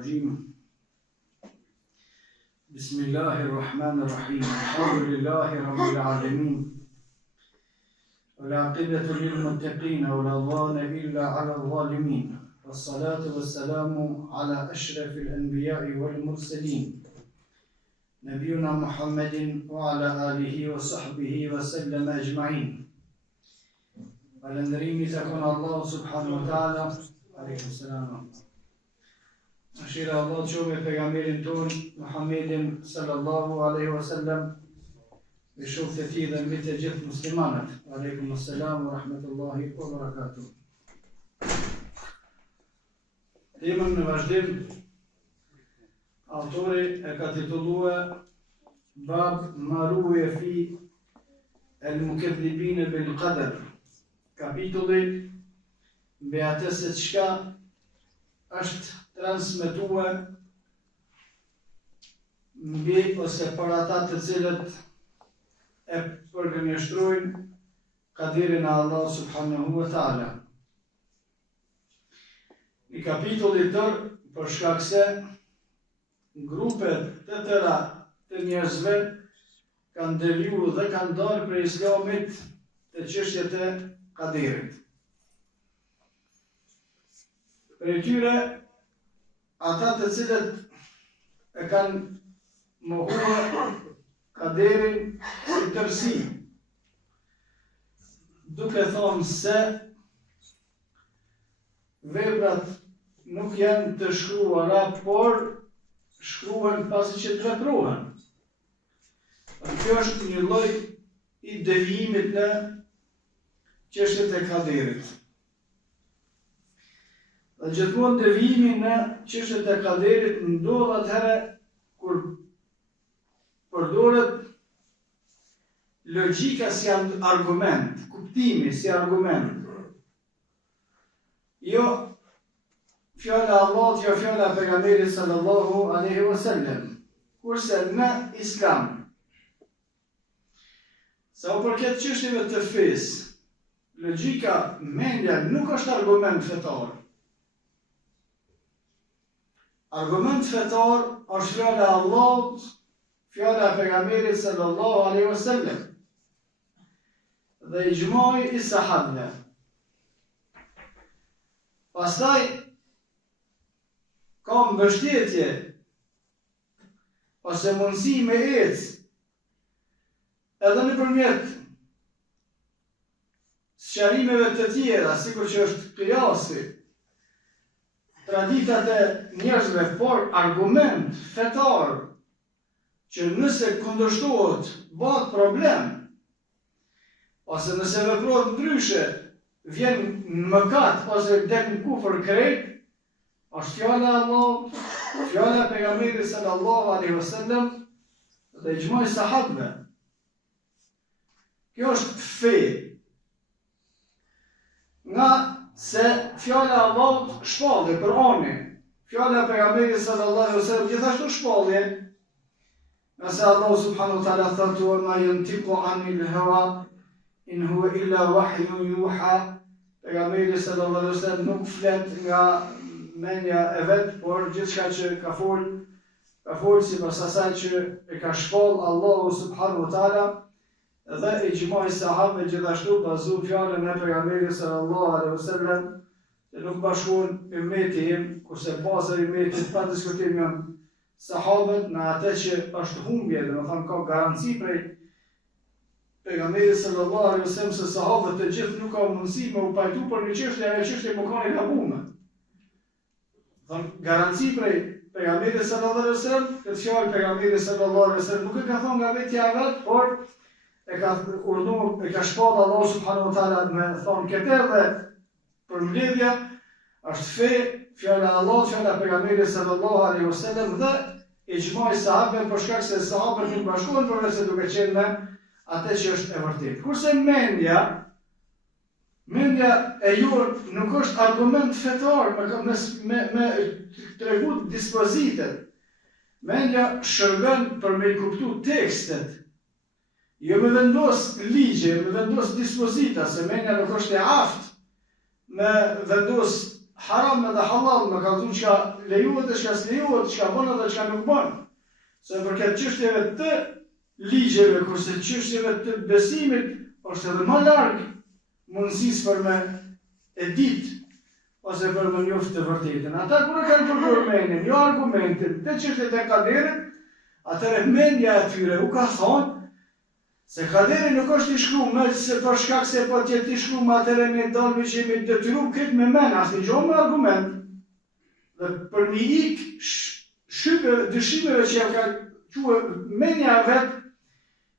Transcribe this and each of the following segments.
الرجيم بسم الله الرحمن الرحيم الحمد لله رب العالمين والعاقبة للمتقين ولا عدوان إلا على الظالمين والصلاة والسلام على أشرف الأنبياء والمرسلين نبينا محمد وعلى آله وصحبه وسلم أجمعين Falëndërimi të konë Allah subhanahu wa ta'ala. Aleikum salam. Mëshira Allah të qome pejgamberin ton, Muhammedin sallallahu alaihi wa sallam, me shok të ti dhe mbi të gjithë muslimanët. Aleikum salam wa rahmatullahi wa barakatuh. Temën në vazhdim, autori e ka titulluar Bab marruja fi el-mukadhibin bil qadar. Kapitulli mbi atë se çka është transmetuar mbi ose për ata të cilët e përgënjeshtrojnë kadirin e Allah subhanahu wa ta'ala. Një kapitulli tërë për shkak se grupet të tëra të njerëzve kanë devijuar dhe kanë dalë prej islamit të çështjet e kadirit. Për tyre, ata të cilët e kanë mohuar kadirin si tërsi, duke thonë se veprat nuk janë të shkruara, por shkruan pasi që të veprohen. Kjo është një lloj i devijimit në çështjet e kadirit. Dhe gjithmonë devijimi në çështjet e kadirit ndodh atëherë kur përdoret logjika si argument, kuptimi si argument. Jo fjala e Allahut, jo fjala e pejgamberit sallallahu alaihi wasallam. Kurse në Islam, sa u përket çështjeve të fesë, logjika, mendja nuk është argument fetar. Argument fetar është fjala e Allahut, fjala e pejgamberit sallallahu alaihi wasallam dhe ijma'i i sahabëve. Pastaj ka mbështetje ose mundësi me ecë edhe nëpërmjet sqarimeve të tjera, sikur që është qiyasi, traditat e njerëzve, por argument fetar që nëse kundërshtohet bëhet problem, ose nëse veprohet ndryshe, vjen në mëkat ose del në kufër krejt, është fjala e Allahut, fjala e pejgamberit sallallahu alaihi wasallam dhe ijma'i sahabëve. Kjo është fe. Nga se fjala e Allahut shpallje, Kur'ani, fjala e pejgamberit sallallahu alaihi wasallam gjithashtu shpallje. Nga se Allah subhanahu wa ta'ala thotë wa ma yantiqu anil hawa in huwa illa wahyun yuha. Pejgamberi sallallahu alaihi wasallam nuk flet nga mendja e vet, por gjithçka që ka fol sipas asaj që e ka shpall Allahu subhanahu wa ta'ala. Dhe ijma'i sahabëve gjithashtu bazu fjalën e pejgamberit sallallahu alaihi wasallam se nuk bashkohen ummeti im, kurse baza e ummetit pa diskutim janë sahabët në atë që është humbje, domethënë ka garanci prej pejgamberit sallallahu alaihi wasallam se sahabët të gjithë nuk ka mundësi me u pajtu për një çështje, ajo çështje më kanë gabuar. Domethënë garanci prej pejgamberit sallallahu alaihi wasallam, këtë fjalë pejgamberit sallallahu alaihi wasallam nuk e ka thonë nga vetja e vet, por e ka urdhëruar, e ka shpallur Allah subhanahu wa ta'ala me thonë këtë dhe për mbledhja është fe, fjala e Allahut, fjala e pejgamberit sallallahu alaihi wasallam dhe ijma'i sahabëve, për shkak se sahabët nuk bashkohen përveç se duke qenë me atë që është e vërtetë. Kurse mendja e jur nuk është argument fetar me tregu dispozitet. Mendja shërben për me i kuptu tekstet. Jo me vendos ligje, me vendos dispozita, se mendja nuk është e aftë me vendos haram edhe halal, me ka thonë çka lejohet e çka s'lejohet, çka bën edhe çka nuk bën. Se për këtë çështjeve të ligjeve, kurse çështjeve të besimit është edhe më larg mundësisë për me e ditë ose për më njoftë të vërtetën. Ata kur e kanë përkur mendjen, jo argumentin, të çështjet e kaderit, atëherë mendja e tyre u ka thonë se kaderi nuk është i shkruar se për shkak se po të jetë i shkruar atëherë ne dalë që jemi detyruar këtë me mend, asnjë gjë me argument. Dhe për mi ik dëshimeve që ka quë menja vet,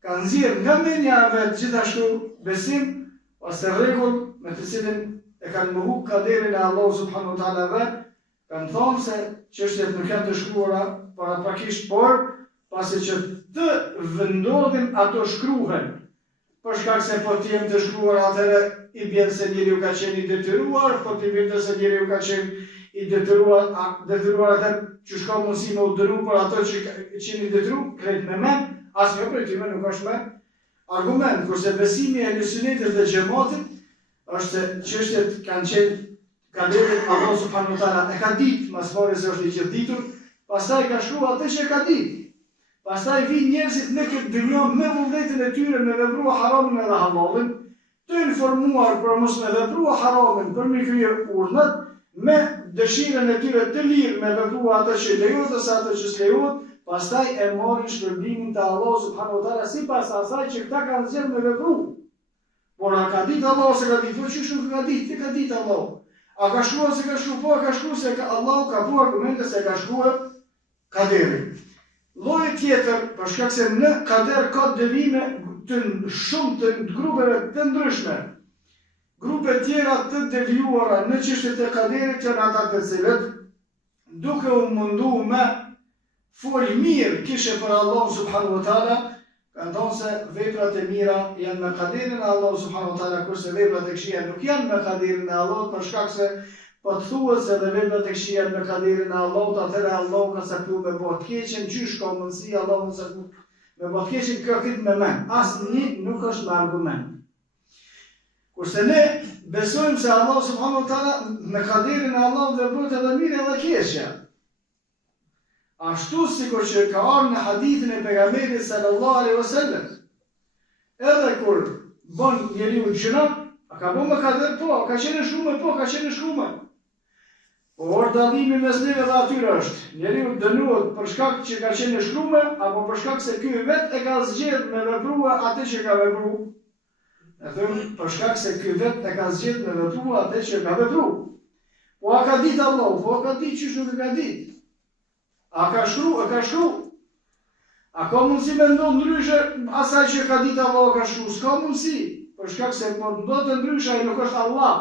ka nxjerr nga menja vet gjithashtu besim ose rregull me të cilin e kanë mohu kaderin e Allahu subhanahu wa taala vet, kanë thonë se çështjet nuk janë të shkruara paraprakisht, por pasi që të vendodhin ato shkruhen. Për shkak se po të jenë të shkruar atëherë i bën se njeriu ka qenë i detyruar, po të bën se njeriu ka qenë i detyruar atë që shka mundësi me u dënu për ato që qenë i detyruar, krejt me men, asnjë prej tyre nuk është me argument, kurse besimi e Sunetit dhe xhamatit është se çështjet kanë qenë kaderit Allahu subhanahu wa taala e ka ditë, mas pari se është i gjithë ditur, pastaj ka shkruar atë që ka ditë. Pastaj vijnë njerëzit në këtë dynjë me vullnetin e tyre me veprua haramin edhe halalin, të informuar për mos me veprua haramin, për me kryer urdhët, me dëshirën e tyre të lirë me veprua atë që lejohet ose atë që s'lejohet, pastaj e marrin shpërblimin te Allahu subhanahu wa taala sipas asaj që këta kanë zgjedhur me vepru. Por a ka ditë Allahu se ka ditë, po çu nuk ka ditë, ka ditë Allahu. A ka shkruar se ka shkruar, po ka shkruar se Allahu ka bërë argumente se ka shkruar kaderin. Lloji tjetër, për shkak se në kader ka devime të shumë të grupeve të ndryshme. Grupe tjera të devijuara në çështjet e kaderit janë ata të cilët duke u mundu me fol mirë kishe për Allah subhanahu wa taala, kanë thonë se veprat e mira janë me kaderin e Allah subhanahu wa taala, kurse veprat e këqija nuk janë me kaderin e Allah, për shkak se po të thuhet se dhe veprat e këqija janë me kaderin e Allahut, atëherë Allahu ka caktuar me bëhet keqen, gjysh ka mundësi Allahu ka caktuar me bëhet keqen, kjo këtë me men. Asnjë nuk është me argument. Kurse ne besojmë se Allah subhanahu wa taala me kaderin e Allahut veprojnë edhe mirë edhe keqja. Ashtu sikur që ka ardhur në hadithin e pejgamberit sallallahu alaihi wasallam, edhe kur bën njeriu gjëna, a ka bën me kader, po, ka qenë shumë, po, ka qenë shumë. Por dallimi mes neve dhe atyre është, njeriu dënohet për shkak që ka qenë shumë, apo për shkak se ky vetë e ka zgjedhur me veprua atë që ka vepruar. E them për shkak se ky vetë e ka zgjedhur me veprua atë që ka vepruar. Po a ka ditë Allahu, po ka ditë që nuk e ka ditë. A ka shkru, e ka shkru. A ka mundësi me ndonë ndryshe asaj që ka ditë Allah ka shkru, s'ka mundësi. Për shkak se po ndonë të ndryshe, ai nuk është Allah.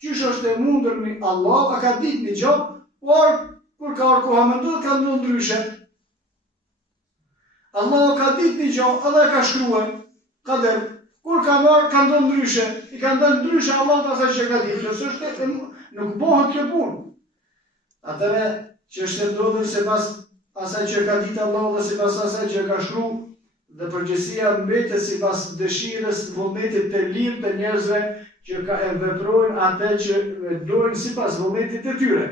Qysh është e mundur një Allah, a ka ditë një gjë, por kur ka arkoha me ndonë, ka ndonë ndryshe. Allah ka ditë një gjë, edhe ka shkruar, kader. Kur ka marrë, ka ndonë ndryshe. I ka ndonë ndryshe Allah të asaj që ka ditë. Nësë është, nuk bëhet kjo punë. Atëre, që është ndodhur sipas asaj që ka ditë Allahu dhe sipas asaj që ka shkruar, dhe përgjësia mbetet sipas dëshirës vullnetit të lirë të njerëzve që ka e veprojnë atë që dojnë sipas vullnetit të tyre.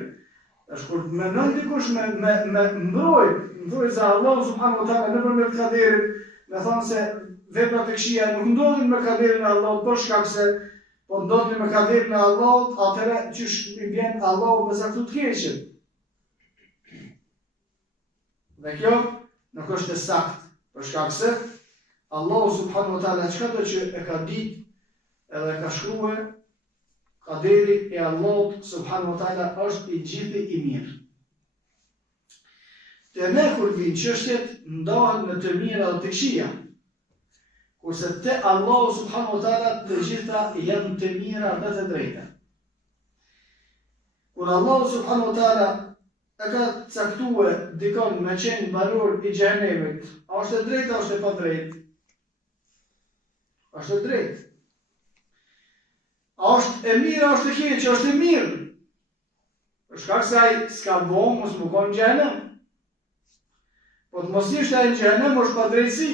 Tash kur mendon dikush me mbrojt se Allahu subhanahu wa taala nëpërmjet kaderit, me thonë se veprat e këqija nuk ndodhin me kaderin e Allahut, por shkak se po ndodhin me kaderin e Allahut, atëherë çish i bën Allahu me sa këtu të keqën. Dhe kjo nuk është e saktë, për shkak se Allahu subhanahu wa taala çka do që e ka ditë edhe e ka shkruar, kaderi e Allahut subhanahu wa taala është i gjithë i mirë. Te ne kur vijnë çështjet ndahen në të mira dhe të këqija. Kurse te Allahu subhanahu wa taala të gjitha janë të mira dhe të drejta. Kur Allahu subhanahu wa taala e ka caktuar dikon me qenë banor i xhenemit, a është e drejtë, a është e pa drejtë? Është e drejtë. A është e mirë, a është e keqe? Është e mirë. Për shkak se ai s'ka bon, mos më kon xhenem. Po të mos ishte ai në xhenem, është pa drejtësi.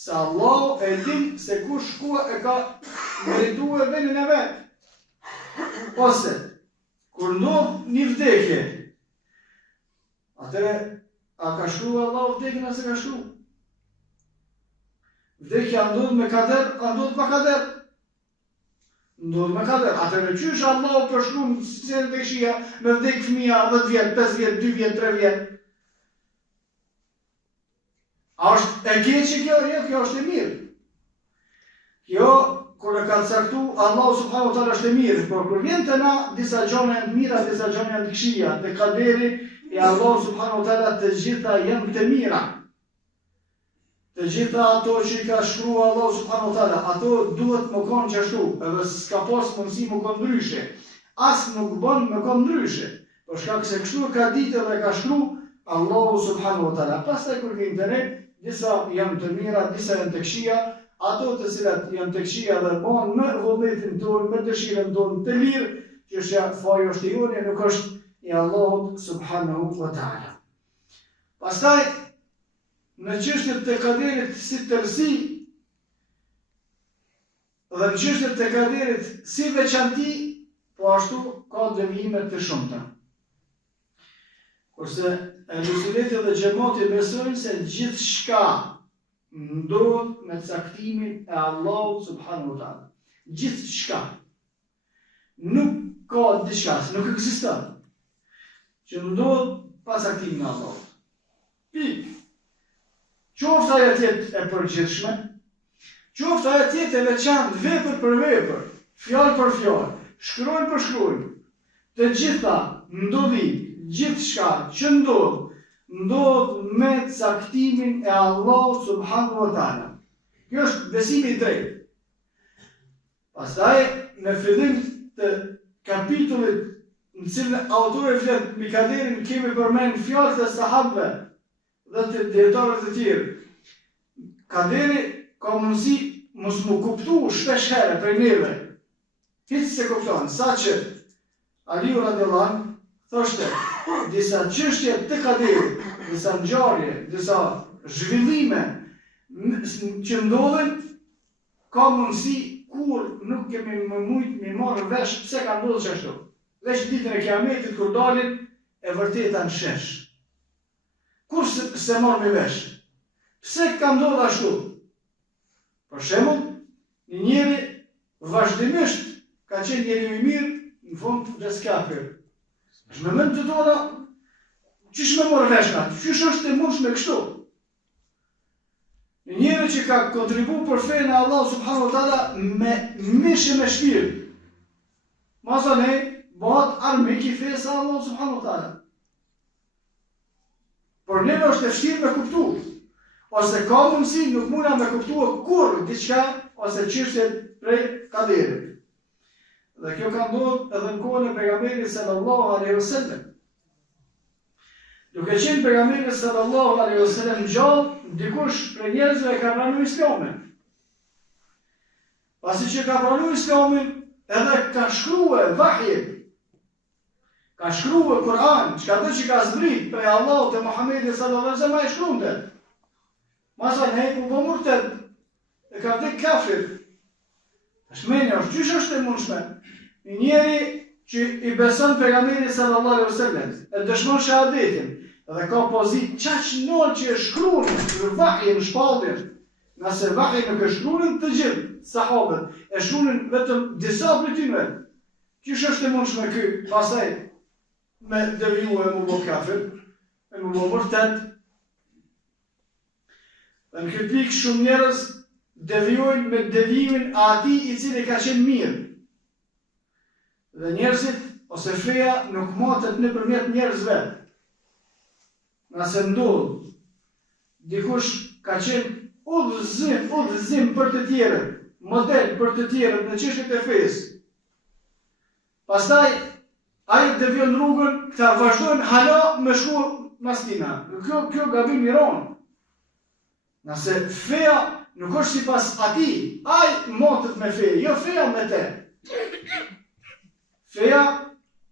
Se Allah e din se kush ku e ka merituar vendin e vet. Ose kur ndodh një vdekje, atëre, a ka shkruar Allahu vdekjen ose ka shkruar? Vdekja ndodh me kader, a ndodh pa kader? Ndodh me kader. Atëre qysh Allahu përshkruan se vdekshia me vdek fëmia 10 vjet, 5 vjet, 2 vjet, 3 vjet. A është e keqe kjo? Jo, kjo është e mirë. Kjo, kur e ka caktu, Allahu subhanahu wa taala është e mirë, por kur vjen te na disa gjëra janë të mira, disa gjëra janë të këqija, te kaderi e Allahu subhanahu wa taala të gjitha janë të mira. Të gjitha ato që i ka shkruar Allahu subhanahu wa taala, ato duhet më konë qashtu, edhe s'ka pas mundësi më konë ndryshe. As nuk bën më konë ndryshe, por shkak se kështu ka ditë dhe ka shkruar Allahu subhanahu wa taala. Pastaj kur vjen te ne, disa janë të mira, disa janë të këqija, ato të cilat janë të këqija dhe bën me vullnetin tonë, me dëshirën tonë të lirë, që faji është i jonë, nuk është i Allahut subhanahu wa taala. Pastaj në çështjet të kaderit si tërësi dhe në çështjet të kaderit si veçanti, po ashtu ka devijime të shumta. Kurse Elusuneti dhe xhamati besojnë se gjithçka ndodh me caktimin e Allahut subhanahu wa taala. Gjithçka. Nuk ka diçka, nuk ekziston që ndodh pa caktimin e Allahut. Pikë. Qoftë ajo tjetë e përgjithshme, qoftë ajo tjetë e veçantë, vepër për vepër, fjalë për fjalë, shkruajnë për shkruajnë, të gjitha ndodhit, gjithçka që ndodh me caktimin e Allahut subhanahu wa taala. Kjo është besimi i drejtë. Pastaj në fillim të kapitullit në cilën autori flet mbi kaderin, kemi përmend fjalët e sahabëve dhe të dietarëve të tjerë. Kaderi ka mundësi mos më kuptu shpesh herë prej neve. Hiç se kupton, saqë Aliu radhiyallahu anhu thoshte disa çështje të kaderit, disa ngjarje, disa zhvillime që ndodhen, ka mundësi kur nuk kemi më mujt mi marrë vesh pse ka ndodhur çashtu. Veç ditën e Kiametit kur dalin e vërteta në shesh. Kur se marrë me vesh? Pse ka ndodhur ashtu? Për shembull, një njeri vazhdimisht ka qenë njeriu i mirë, në fund vdes kafir. Në moment të tona, çish më morë vesh nga? Çish është e mundshme kështu? Një njeri që ka kontribuar për fenë e Allahut subhanahu wa taala me mishë me shpirt. Masane bëhet armik i fesë së Allahut subhanahu wa taala. Por neve është e vështirë me kuptu, ose ka mundësi nuk muna me kuptu kur diçka ose çështje prej kaderit. Dhe kjo ka ndodhur edhe në kohën e pejgamberit sallallahu alaihi wasallam. Duke qenë pejgamberi sallallahu alaihi wasallam gjallë, dikush prej njerëzve ka pranuar Islamin. Pasi që ka pranuar Islamin, edhe ka shkruar vahje, ka shkruar Kur'an, çka do që ka zbrit prej Allahut te Muhamedi sallallahu alaihi wasallam ai shkruante. Masa ne u bë murted, e ka vdek kafir. Shmenja është qysh është e mundshme. Një njeri që i beson pejgamberit sallallahu alaihi wasallam, e dëshmon shahadetin, dhe ka pozitë qaq nol që e shkruan në vahje në shpallje. Nëse vahje nuk e shkruan të gjithë sahabët, e shkruan vetëm disa prej tyre. Qysh është e mundshme ky pastaj me deviju e më bë kafir, e më bë murted. Dhe në këtë pikë shumë njerëz devijojnë me devijimin e atij i cili ka qenë mirë. Dhe njerëzit ose feja nuk matet nëpërmjet njerëzve. Nëse ndodh dikush ka qenë udhëzim për të tjerët, model për të tjerët në çështjet e fesë. Pastaj ai devijon rrugën, këta vazhdojnë hala me shku mas tina. Kjo gabim i ron. Nëse feja nuk është sipas atij, ai motet me fe, jo feja me te. Feja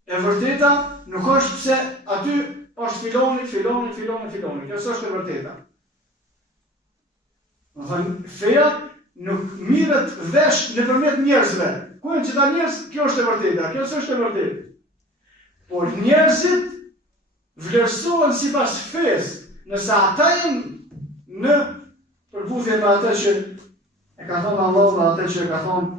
e vërteta nuk është pse aty është filoni. Kjo s'është e vërteta. Do thënë, feja nuk mirret vesh nëpërmjet njerëzve. Ku janë që ta njerëz, kjo është e vërteta, kjo s'është e vërtetë. Por njerëzit vlerësohen sipas fesë, nëse ata janë në përputhje me atë që e ka thonë Allahu dhe atë që e ka thonë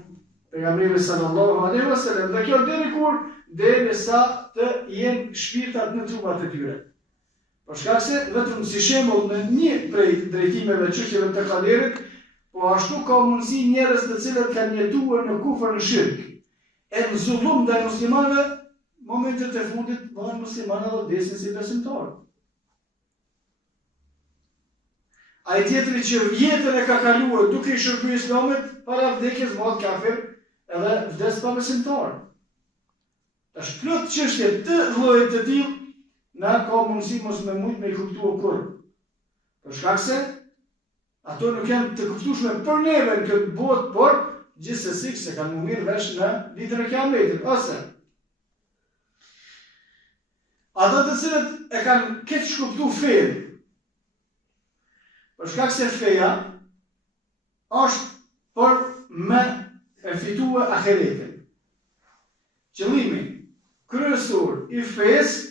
pejgamberi sallallahu alaihi wasallam, dhe kjo deri kur? Derisa të jenë shpirtat në trupat e tyre. Për shkak se vetëm si shembull në një prej drejtimeve çështjeve të kaderit, po ashtu ka mundësi njerëz të cilët kanë jetuar në kufër në shirk, e në zullum ndaj muslimanëve, momentet e fundit bëhen muslimanë dhe vdesin si besimtarë. Ai tjetri që jetën e ka kaluar duke i shërbyer Islamit, para vdekjes bëhet kafir edhe vdes pa besimtar. Tash plot çështje të llojit të tillë na ka mundësi mos me mujt me i kuptuar kur. Për shkak se ato nuk janë të kuptueshme për neve në këtë botë, por gjithsesi se kanë më mirë vesh në ditën e Kiametit, ose ata të cilët e kanë keq kuptuar fen. Për shkak se feja është për me e fituar ahiretin. Qëllimi kryesor i fesë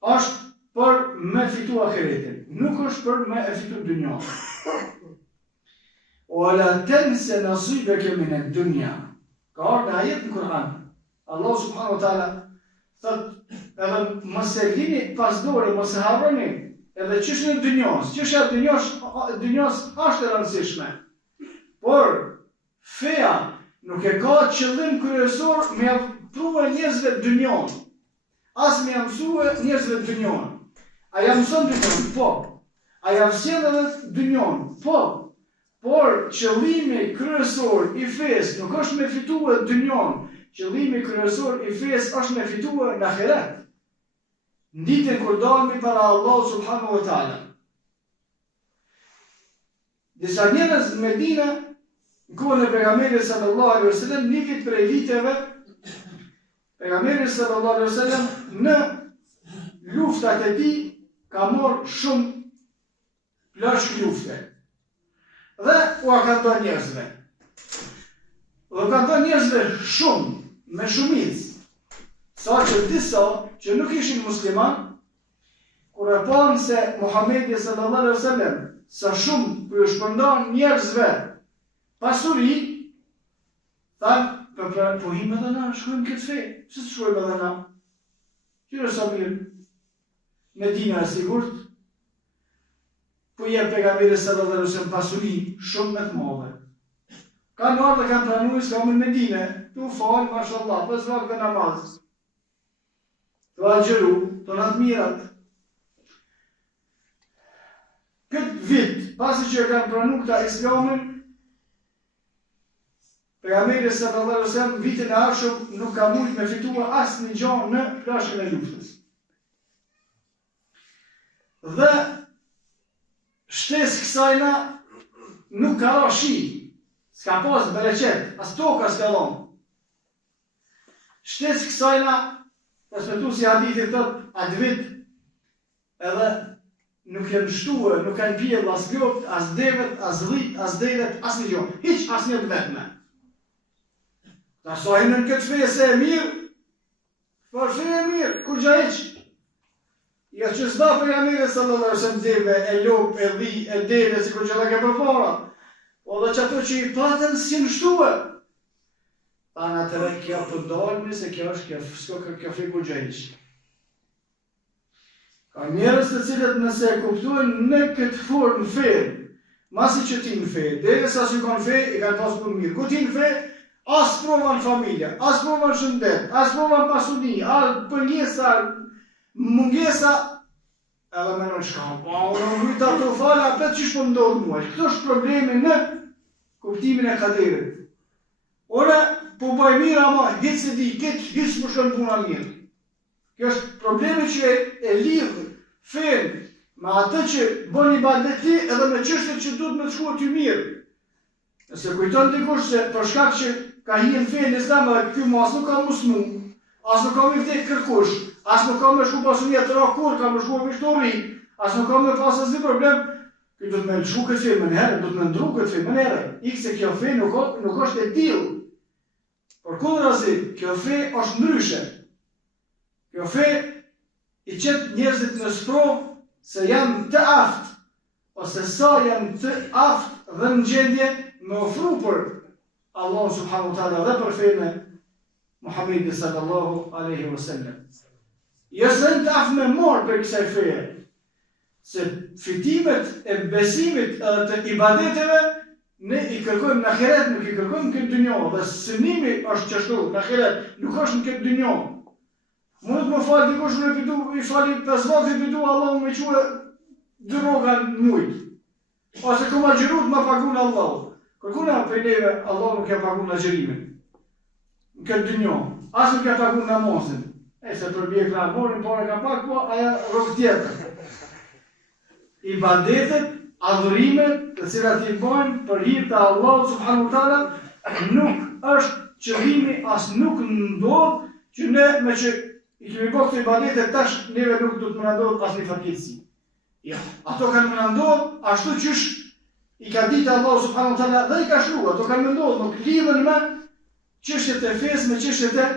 është për me fitu ahiretin, nuk është për me e fitu dynjan. Wala tansa nasibaka min ad-dunya. Ka ardhur ajet në Kur'an. Allah subhanahu wa taala thot edhe mos e lini pas dore, mos e harroni edhe çështën e dynjas. Çështja e dynjas është e rëndësishme. Por feja nuk e ka qëllim kryesor me pruva njerëzve dynjan. As me mësue njerëzve dynjan. A ja mëson dynjan? Po. A ja mësjen edhe dynjan? Po. Por qëllimi kryesor i fesë nuk është me fituar dynjan. Qëllimi kryesor i fesë është me fituar në ahiret. Në ditën kur dalemi para Allah subhanahu wa taala. Disa njerëz në Medinë, në kohën e pejgamberit sallallahu alaihi wasallam, një vit prej viteve, pejgamberi sallallahu alaihi wasallam në luftat e tij ka marrë shumë plashk lufte. Dhe u ka dhënë njerëzve. U ka dhënë njerëzve shumë, me shumicë. Sa që disa që nuk ishin musliman, kur e panë se Muhamedi sallallahu alaihi wasallam sa shumë për shpërndan njerëzve pasuri, thanë, po him edhe na, shkojmë këtë fe. Pse të shkojmë edhe na? Qyre sa mirë. Medina e sigurt, po je pejgamberi sallallahu alaihi wasallam pasuri shumë me të madhe. Kanë ardhur dhe kanë pranuar Islamin në Medinë, tu fal, mashallah, pas vakte namaz. Tu agjeru, të natë mirat. Këtë vit, pasi që e kanë pranu këta Islamin, pejgamberi sallallahu alaihi wasallam vitin e ardhshëm nuk ka mujt me fituar asnjë gjë në plashën e luftës. Dhe shtesë kësajna nuk ka ra shi, s'ka pas bereqet, as toka s'ka dhon. Shtesë kësajna, transmetu si hadithit tëtë, atë vit, edhe nuk janë shtuar, nuk kanë pjellë as gjopt, as devet, as dhit, as devet, as një gjopt, hiq as një të vetme. Ta sojnë në këtë fejë se e mirë, por fejë e mirë, kur gja hiq. Ja që s'da për jamire sallallahu alaihi wasallam deve, e lop, e dhi, e deve, si kur që dhe ke përpara. O dhe që ato që i patën si në shtuë. Ta në të rejtë kjo përdojnë, se kjo është kjo fejë kur gja hiq. Ka njerëz të cilët nëse e kuptuën në këtë formë fejë, masi që ti në fejë, deve sa që kanë fejë, i kanë pasë për mirë. Ku ti në fejë, as provan familja, as provan shëndet, as provan pasuni, as përgjesa, mungesa, edhe me në shka, pa unë mujta të falë, apet që shpo ndodhë muaj. Këto është problemi në kuptimin e kaderit. Ora, po baj mirë ama, hitë se di, hitë më shënë puna mirë. Kjo është problemi që e lidhë, fenë, me atë që bën ibadeti edhe me çështjet që duhet me të shkuar ty mirë. Nëse kujton dikush se për shkak që ka hyrë në fenë islam dhe ky mos nuk ka muslimu, as nuk ka më vdek kërkush, as nuk ka më shku pasunia të rakur, ka më shku vishtori, as nuk ka më pas asnjë problem, ky do të më lëshu këtë fenë më herë, do të më ndru këtë fenë më herë. Ikse kjo fe nuk është e tillë. Por kundrazi, kjo fe është ndryshe. Kjo fe është e tillë që Kjo fe i qet njerëzit në sprovë se janë të aftë, ose sa janë të aftë dhe në gjendje me ofru për Allah subhanahu wa ta'ala dhe për fejnë Muhammedi sallallahu alaihi wasallam. Jësë në të aftë me morë për kësaj feje, se fitimet e besimit të ibadeteve ne i kërkojmë në ahiret, nuk i kërkojmë në këtë dynjo, dhe synimi është qështu në ahiret, nuk është në këtë dynjo. Mund të më falë dikush në pidu, i fali 5 vakti pidu, Allah me quë 2 roga në mujtë. Ose këma gjërut më pagun Allah. Kërkuna për neve, Allah nuk e pagun në gjërimin. Në këtë dynjo. Asë nuk e pagun në mosin. E se përbje këna morin, por e ka pak, po aja rogë tjetër. Ibadetet, adhurimet, të cilat i bojnë për hir të Allah subhanahu wa taala, nuk është qëllimi, as nuk ndodh që ne me që i kemi bërë këto ibadete tash neve nuk do të më ndodh asnjë fatkeqësi. Jo, ato kanë më ndodh ashtu qysh i ka ditë Allah subhanahu wa taala dhe i ka shkruar, ato kanë më ndodh, nuk lidhen me çështjet e fesë, me çështjet e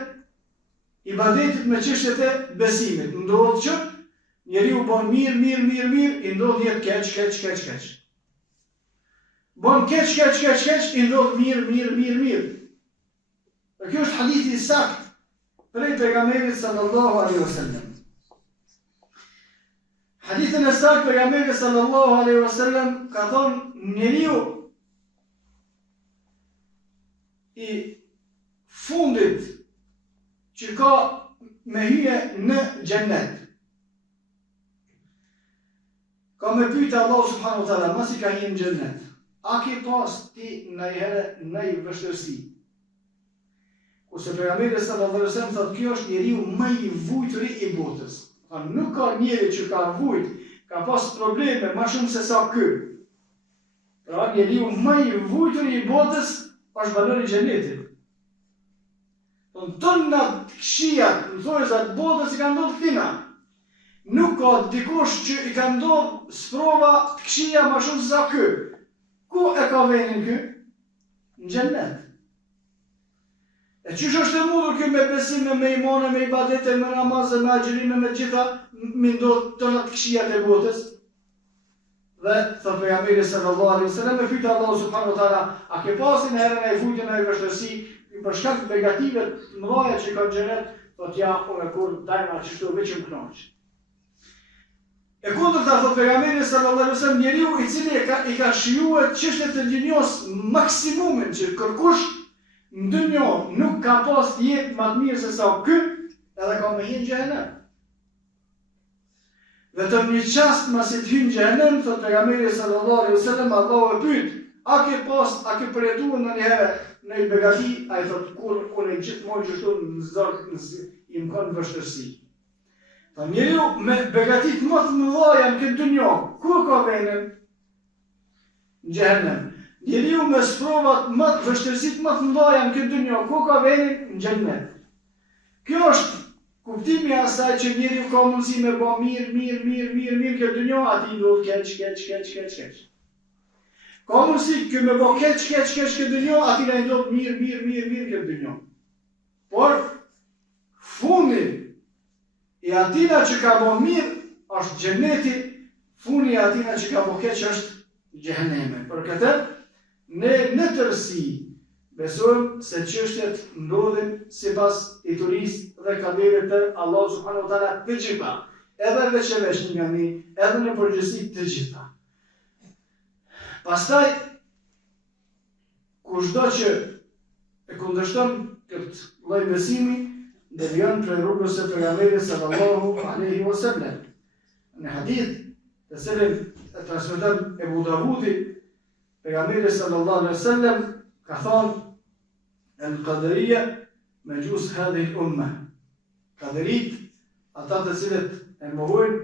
ibadetit, me çështjet e besimit. Ndodh që njeriu bën mirë, i ndodh jetë keq. Bën keq, i ndodh mirë. Dhe kjo është hadithi i saktë prej pejgamberit sallallahu alaihi wasallam. Hadithin e saktë pejgamberit sallallahu alaihi wasallam ka thonë njeriu i fundit që ka me hyje në xhennet. Ka me pyte Allah subhanahu wa taala, mos i ka hyrë në xhennet, a ke pas ti ndonjëherë vështirësi? Ose pejgamberi sallallahu alaihi wasallam thotë kjo është njeriu më i vujturi i botës. Nuk ka njeri që ka vujt, ka pas probleme më shumë se sa ky. Pra njeriu më i vujturi i botës është valori i xhenetit. Tonna të këshijat, në thojëzat botës i ka ndodhur këtina. Nuk ka dikush që i ka ndodhur sprova të këshija më shumë se sa ky. Ku e ka venin ky? Në xhennet. E qysh është e mundur kjo me besime, me imane, me ibadete, me namazë, me agjerime, me gjitha, me ndodhë të në të këshijat e botës? Dhe, thë pejgamberi sallallahu alaihi wasallam, me pyta Allah subhanahu wa taala, a ke pasin herën e vujtën e vështërsi, për shkak të negative të mëdha që kanë xhenet, thot ja, unë kur dajma çështu veç më kënaq. E kundërta, thot pejgamberi sallallahu alaihi wasallam, njeriu i cili i ka shijuar çështjet e dinjos maksimumin që kërkush në dynjo nuk ka pas jetë më të mirë se sa ky, edhe ka me hinë xhehenem. Vetëm një qast masi të hynë xhehenem, thot pejgamberi sallallahu alaihi wasallam, Allahu e pyet, a ke përjetuar ndonjëherë në i begati, a i thot kur unë e gjithmonë gjithu në zërë i më kanë vështërsi. Tha njeriu me begatit më të mëdha në këtë dynjo, ku ka venin? Në xhehenem. Njeriu me sprovat më të vështërsit më të mëdha në këtë dynjo, ku ka venin? Në xhennet. Kjo është kuptimi i asaj që njeriu ka mundësi me bë mirë këtë dynjo, aty ndodh keq. Ka mundësi që me bë keq këtë dynjo, aty na ndodh mirë këtë dynjo. Por fundi i atina që ka bë mirë është xheneti, fundi i atina që ka bë keq është xhehenemi. Për këtë ne në tërësi besojmë se çështjet ndodhin sipas iturisë dhe kaderit të Allah subhanahu wa taala të gjitha, edhe veç nga ne, edhe në përgjithësi të gjitha. Pastaj kushdo që e kundërshton këtë lloj besimi, devion prej rrugës së pejgamberit sallallahu alaihi wasallam. Në hadith të cilin e transmeton Ebu Davudi, pejgamberi sallallahu alaihi wasallam ka thonë el-qadariyya majus hadhihi al-umma. Qaderit, ata të cilët e mohojnë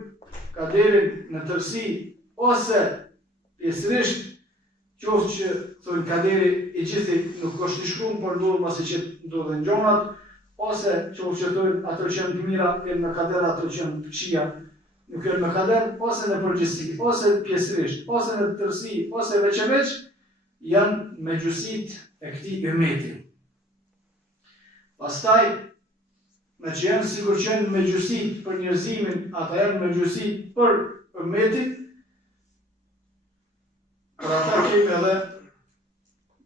kaderin në tërësi ose pjesërisht, qoftë që thonë kaderi i gjithë nuk është i shkruar, por ndodh pasi që ndodhen gjonat, ose qoftë që thonë ato që janë të mira janë me kader, ato që janë të këqija nuk janë me kader, ose në përgjithësi, ose pjesërisht, ose në tërësi, ose veç janë me gjusit e këtij ummeti. Pastaj me që janë sigur që janë me gjysit për njerëzimin, ata janë me gjysit për ummetin, për ata kemi edhe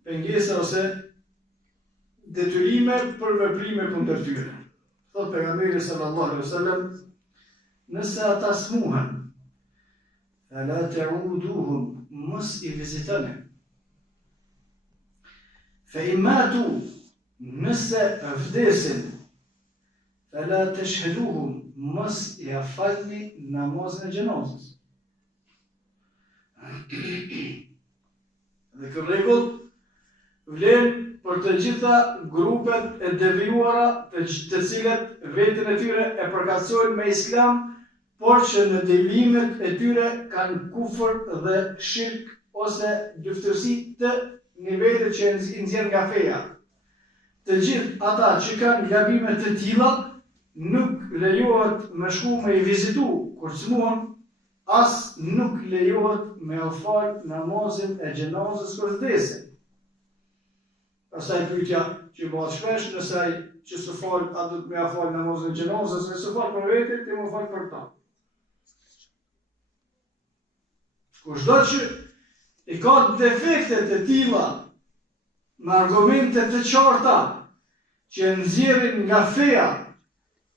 pengesa ose detyrime për veprime kundër tyre. Thot pejgamberi sallallahu alaihi wasallam, nëse ata smuhen, fala ta'uduhum, mos i vizitoni. Fa imatu, nëse vdesin, fala tashhaduhum, mos i falni namazin e gjenazës. Dhe kjo rregull vlen për të gjitha grupet e devijuara të cilat veten e tyre e përkatësojnë me islam, por që në devijimet e tyre kanë kufër dhe shirk ose luftësi të nivelit që nxjerr nga feja. Të gjithë ata që kanë gabime të tilla nuk lejohet me shku me i vizitu kur smuhen, as nuk lejohet me u fal namazin e gjenazës kur vdesin. Pastaj pyetja që bëhet shpesh, nëse ai që s'u fal, a do të më fal namazin e gjenazës, nëse s'u fal për vete, ti më fal për ta. Kushdo që i ka defekte të tilla me argumente të qarta që nxjerrin nga feja,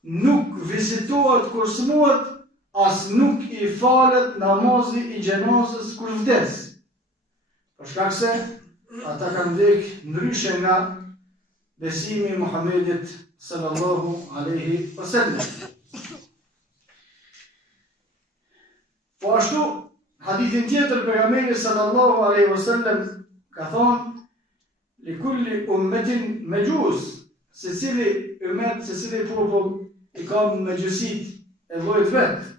nuk vizitohet kur smuhet, as nuk i falet namazi i gjenazës kur vdes. Për shkak se ata kanë vdek ndryshe nga besimi i Muhamedit sallallahu alaihi wasallam. Po ashtu, hadithin tjetër pejgamberi sallallahu alaihi wasallam ka thonë, likulli ummetin majus, secili ummet, secili popull i ka majjusit e llojit vet.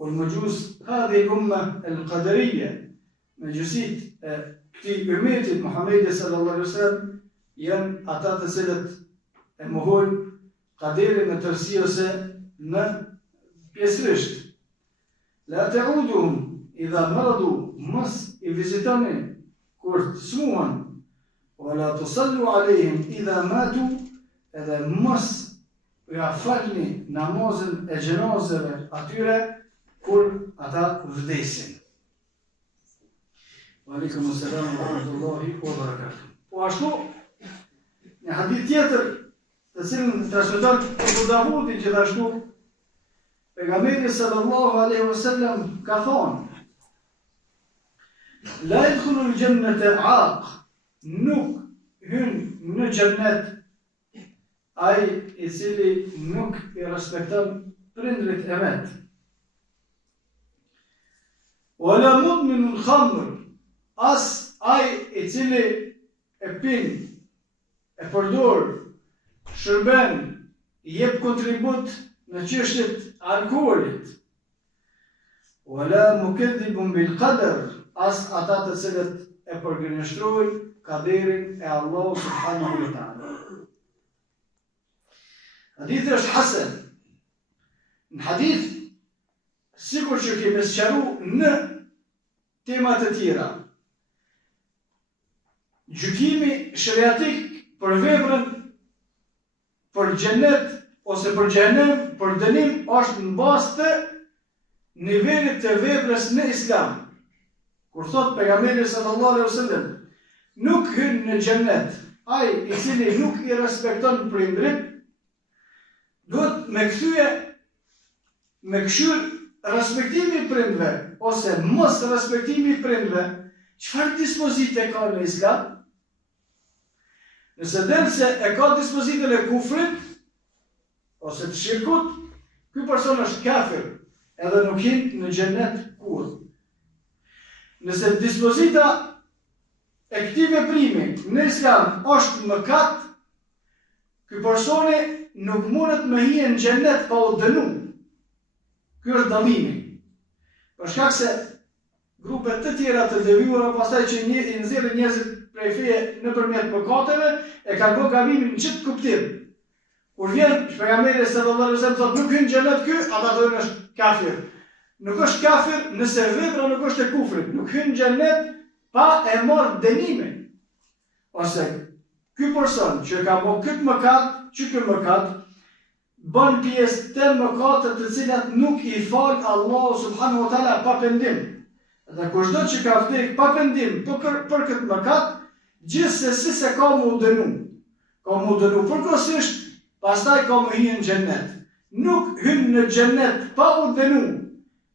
والمجوس هذه الأمة القدرية مجوسيت këtij ummetit Muhamedit sallallahu alaihi wasallam janë ata të cilët e mohojnë qaderin në tërësi ose në pjesërisht. La ta'uduhum idha maradu, mos i vizitoni kur të smuhen, wala tusallu alehim idha matu, edhe mos ja falni namazin e gjenazëve atyre kur ata vdesin. Wa alaikum assalam wa rahmatullahi wa barakatuh. Po ashtu, një hadith tjetër, të cilën transmeton Abu Davudi gjithashtu, pejgamberi sallallahu alaihi wasallam ka thonë, la yadkhulul jannata 'aq, nuk hyn në xhennet ai i cili nuk i respekton prindrit e vet. Wala mudminul khamr, as ai i cili e pin, e përdor, shërben, i jep kontribut në çështjet e alkoolit. Wala mukadhibun bil qadar, as ata të cilët e përgënjeshtrojnë kaderin e Allahut subhanahu wa taala. Hadithi është hasan. Në hadith, sikur që kemi sqaruar në tema të tjera, gjykimi shariatik për veprën për xhenet ose për xhenem, për dënim është në bazë të nivelit të veprës në Islam. Kur thot pejgamberi sallallahu alaihi wasallam, nuk hyn në xhenet ai i cili nuk i respekton prindrit, duhet me këshyr respektimi i prindve ose mos respektimi i prindve. Çfarë dispozite ka në Islam? Nëse del se e ka dispozitën e kufrit ose të shirkut, ky person është kafir, edhe nuk hyn në xhenet kurrë. Nëse dispozita e këtij veprimi në Islam është mëkat, ky personi nuk mundet me hyrë në xhenet pa u dënuar. Ky është dallimi. Për shkak se grupet të tjera të devijuara pastaj që i nxjerrin njerëzit prej feje nëpërmjet mëkateve, e kanë bërë gabimin në çit kuptim. Kur vjen pejgamberi sallallahu alaihi wasallam thotë nuk hyn në xhenet ky, ata thonë është kafir. Nuk është kafir nëse vepra nuk është e kufrit, nuk hyn në xhenet pa e marrë dënimin. Ose ky person që ka bërë këtë mëkat, që ky mëkat bën pjesë të mëkateve të cilat nuk i fal Allahu subhanahu wa taala pa pendim. Dhe kushdo që ka vdek pa pendim për këtë mëkat, gjithsesi se ka mu dënu. Ka mu dënu përkohësisht, pastaj ka mu hyrë në xhennet. Nuk hyn në xhennet pa u dënu.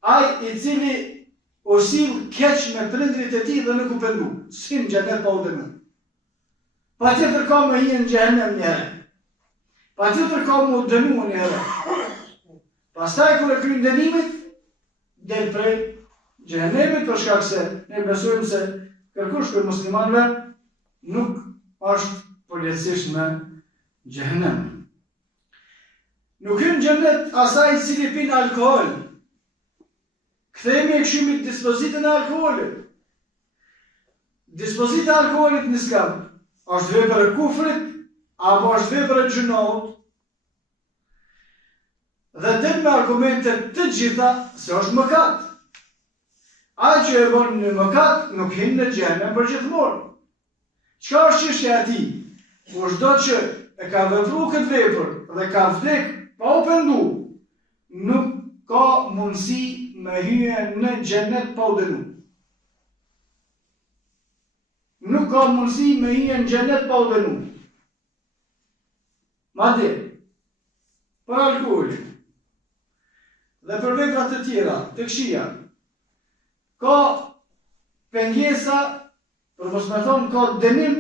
Ai i cili u sill keq me prindrit e tij dhe nuk u pendu, si në xhennet pa u dënu. Patjetër ka mu hyrë në xhenem një herë. Patjetër ka mu dënu një herë. Pastaj kur e kryen dënimin, del prej xhenemit për shkak se ne besojmë se kërkush për muslimanëve nuk është përjetësisht në xhenem. Nuk hyn në xhennet asaj i cili pin alkool. Kthehemi e këshimit dispozitën e alkoolit. Dispozita e alkoolit në Islam është vepër e kufrit apo është vepër e gjunahut? Dhe del me argumente të gjitha se është mëkat. Ai që e bën në mëkat nuk hyn në xhenem përgjithmonë. Çka është çështja e tij? Kushdo që e ka vepruar këtë vepër dhe ka vdek pa u pendu, nuk ka mundësi me hyje në xhenet pa u dënu. Nuk ka mundësi me hyje në xhenet pa u dënu. Madje për alkoolin dhe për veprat të tjera të këqija ka pengesa, për mos me thonë ka dënim,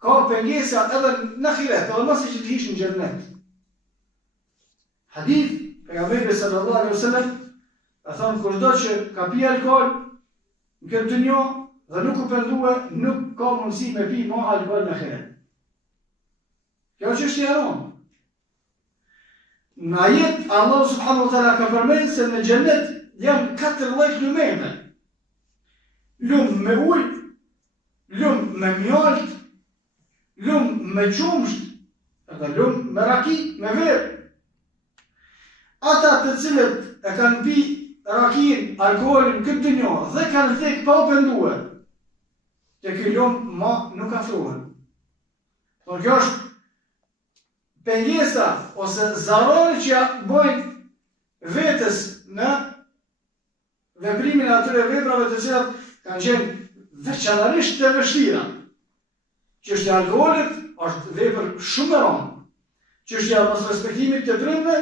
ka pengesa edhe në ahiret, edhe mos që të hish në xhennet. Hadith pejgamberi sallallahu alaihi wasallam ka thënë kushdo që ka pi alkool në këtë dunjë dhe nuk u pendue, nuk ka mundësi me pi më alkool në ahiret. Kjo çështje e rëndë. Në ajet, Allah subhanahu wa taala ka përmendur se në xhennet janë 4 lloje lumeve. Lumë me ujë, lumë me mjalt, lumë me qumsht, edhe lumë me raki, me verë. Ata të cilët e kanë pi rakin, alkoholin këtë dunjë dhe kanë vdek pa u pendue, te ky lumë ma nuk afrohen. Por kjo është pengesa ose zarori që bojnë vetës në veprimin e atyre veprave të cilat kanë qenë veçanërisht të vështira. Çështja e alkoolit është vepër shumë e rëndë. Çështja e mos respektimit të prindve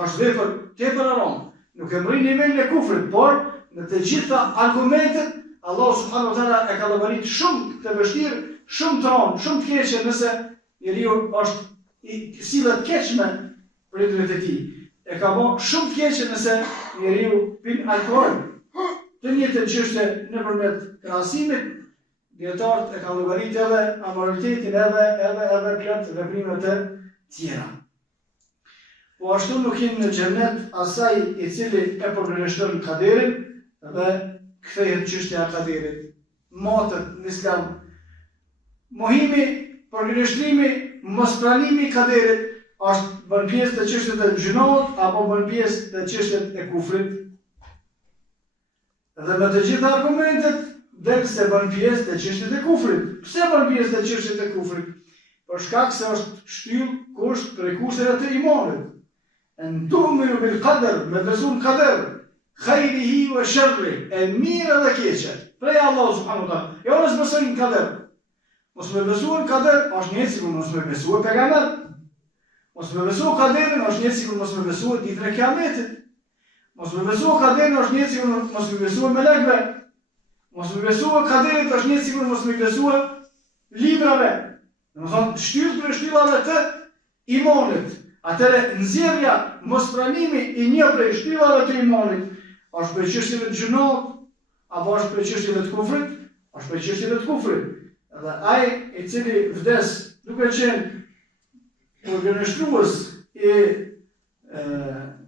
është vepër tepër e rëndë. Nuk e mrin nivelin e kufrit, por në të gjitha argumentet Allah subhanahu wa taala e ka llogarit shumë të vështirë, shumë të rëndë, shumë të keqe nëse njeriu është i sillet keq me prindërit e tij. E ka bën shumë të keqe nëse njeriu pin alkool. Të njëjtën çështje nëpërmjet krahasimit, dietarët e kanë llogaritë edhe amoralitetin edhe plot veprimet e tjera. Po ashtu nuk hyn në xhenet asaj i cili e përgënjeshton kaderin dhe kthehet çështja e kaderit. Motet në Islam. Mohimi, përgënjeshtimi, mospranimi i kaderit është bën pjesë të çështjes të gjunahut apo bën pjesë të çështjes e kufrit. Dhe me të gjitha argumentet del se bën pjesë të çështjes e kufrit. Pse bën pjesë të çështjes e kufrit? Për shkak se është shtyll kusht prej kushteve të imanit. En tu'minu bil qadar, me besu në kader, khajrihi wa sharri, e mirë dhe keqe, prej Allah subhanahu wa taala. Jo nësë besoj në kader. Mos me besu në kader, është një sikur mos me besu e pejgamber. Mos me besu kaderin, është një sikur mos me besu e ditën e kiametit. Mos me besu kaderin, është një sikur mos me besu e melekve. Mos me besu kaderin, është një sikur mos me besu e librave. Në më thonë, shtyllë për shtyllave të imanit. Atëre nxjerrja, mospranimi i një prej shtyllave të imanit, është për çështjeve të gjunahut, apo është për çështjeve të kufrit, është për çështjeve të kufrit. Dhe ai i cili vdes duke qenë përgënjeshtrues i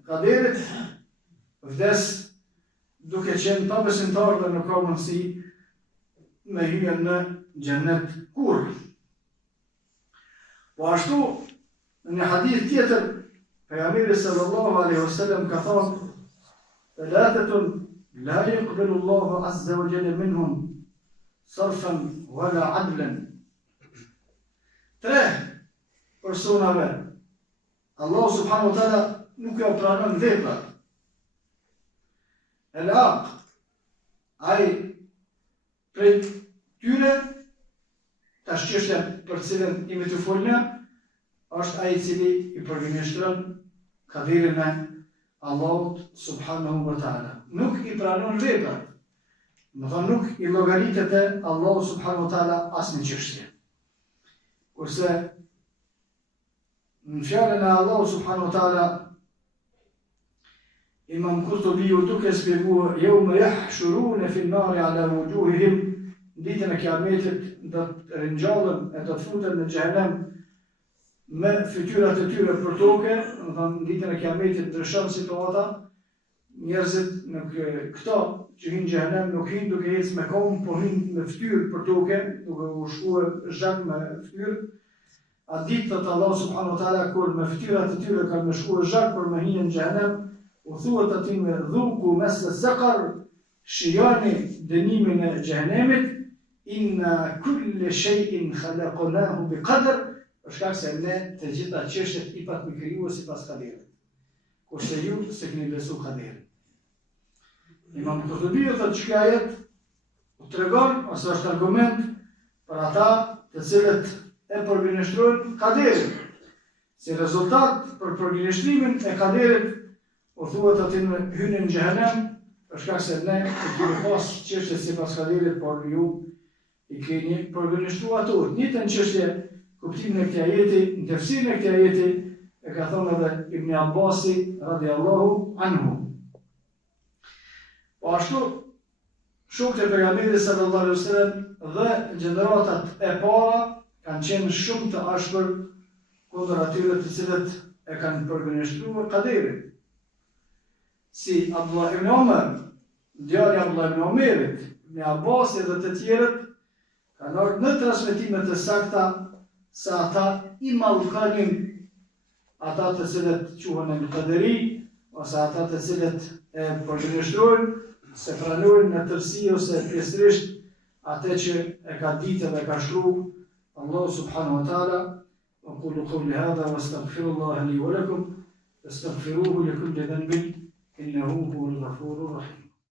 kaderit, vdes duke qenë pa besimtar dhe nuk ka mundësi me hyrje në xhenet kurrë. Po ashtu, në një hadith tjetër, pejgamberi sallallahu alaihi wasallam ka thënë: "Thalathatun la yaqbalu Allahu azza wa jalla minhum sarfan wala adlan." 3 personave Allah subhanahu wa ta'ala nuk ja pranon veprat. El-Aq, ai prej tyre, tash çështja për cilën imi të folna, është ai i cili i përgjinjështron kaderin e Allahut subhanahu wa ta'ala. Nuk i pranon veprat. Më thonë nuk i llogaritet e Allahu subhanahu wa ta'ala asnjë çështje. Kurse në fjalën e Allahu subhanahu wa ta'ala Imam Kurtubiu duke shpjeguar yawma yahshuruna fi an-nari ala wujuhihim, ditën e Kiametit do të ringjallen e do të futen në xhenem me fytyrat e tyre për toke, do të thonë ditën e Kiametit ndryshon situata, njerëzit në këto që hinë xhenem nuk hinë duke ecë me kom, po hinë me fytyrë për toke, duke u shkuar zhak me fytyrë. A ditë të Allah subhanahu wa ta'ala kur me fytyrat e tyre kanë me shkuar zhak për me hinë në xhenem, u thuhet atij me dhuku mes saqar, shijani dënimin e xhenemit, inna kulle shay'in khalaqnahu biqadar, për shkak se ne të gjitha çështjet i patëm krijuar sipas kaderit. Kurse ju se keni besu kaderin. Imam Kurtubiu thotë që kjo ajet u tregon ose është argument për ata të cilët e përgjinjëstrojnë kaderin. Si rezultat për përgjinjëstrimin e kaderit u thuhet atij me hyrjen në xhenem, për shkak se ne i kemi pas çështje sipas kaderit, por ju i keni përgjinjëstruar ato. Njëtën çështje, kuptimin e këtij ajeti, në tefsirin e këtij ajeti e ka thënë edhe Ibn Abbasi radiallahu anhu. Po ashtu, shokët e pejgamberit sallallahu alaihi wasallam dhe gjeneratat e para kanë qenë shumë të ashpër kundër atyre të cilët e kanë përgjinjëstruar kaderin. Si Abdullah ibn Umar, djali Abdullah ibn Umarit, Ibn Abbasi dhe të tjerët kanë ardhur në transmetime të sakta se ata i mallkanin ata të cilët quhen al-Qaderi, ose ata të cilët e përgjinjëstrojnë se pranojnë në tërësi ose pjesërisht atë që e ka ditë dhe ka shkruar Allahu subhanahu wa ta'ala. Aqulu qawli hadha wastaghfirullaha li wa lakum fastaghfiruhu li kulli dhanbin innahu huwal ghafurur rahim.